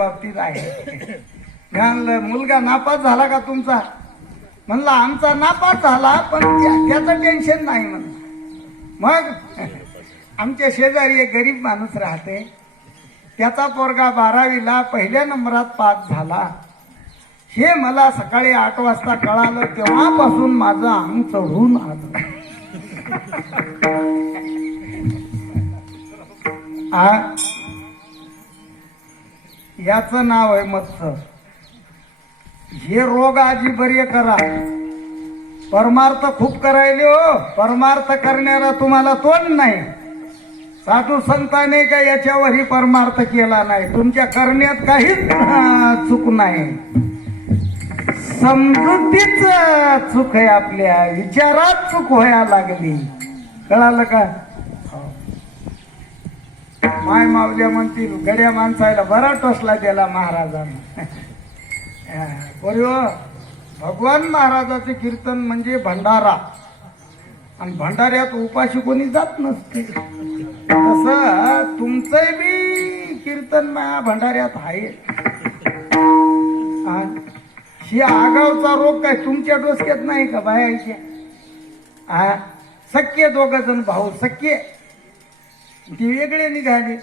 बाबतीत आहे. म्हणलं मुलगा नापास झाला का तुमचा? म्हणलं आमचा नापास झाला पण त्याचं टेन्शन नाही म्हणलं. मग आमच्या शेजारी एक गरीब माणूस राहते. त्याचा पोरगा बारावीला पहिल्या नंबरात पास झाला. हे मला सकाळी आठ वाजता कळालं तेव्हापासून माझं अंग चढून आलं. आ? याचं नाव आहे मत्सर हे रोग आजी बरे करा. परमार्थ खूप करायले हो. परमार्थ करण्याला तुम्हाला तोंड नाही. साधू संतांनी का याच्यावरही परमार्थ केला नाही. तुमच्या करण्यात काहीच चूक नाही. समजुतीच चूक आहे आपल्या. विचारात चूक व्हायला लागली. कळालं का? माय मावल्या म्हणतील गड्या माणसाला बरा टोसला दिला महाराजांना. बरे भगवान महाराजाचे कीर्तन म्हणजे भंडारा. आणि भंडाऱ्यात उपाशी कोणी जात नसते. तस तुमचं बी कीर्तन माया भंडाऱ्यात आहे. ही आगावचा रोग काय तुमच्या डोसक्यात नाही का बायाच्या? हा सख्य दोघ जण भाऊ सख्य. ती वेगळे निघाले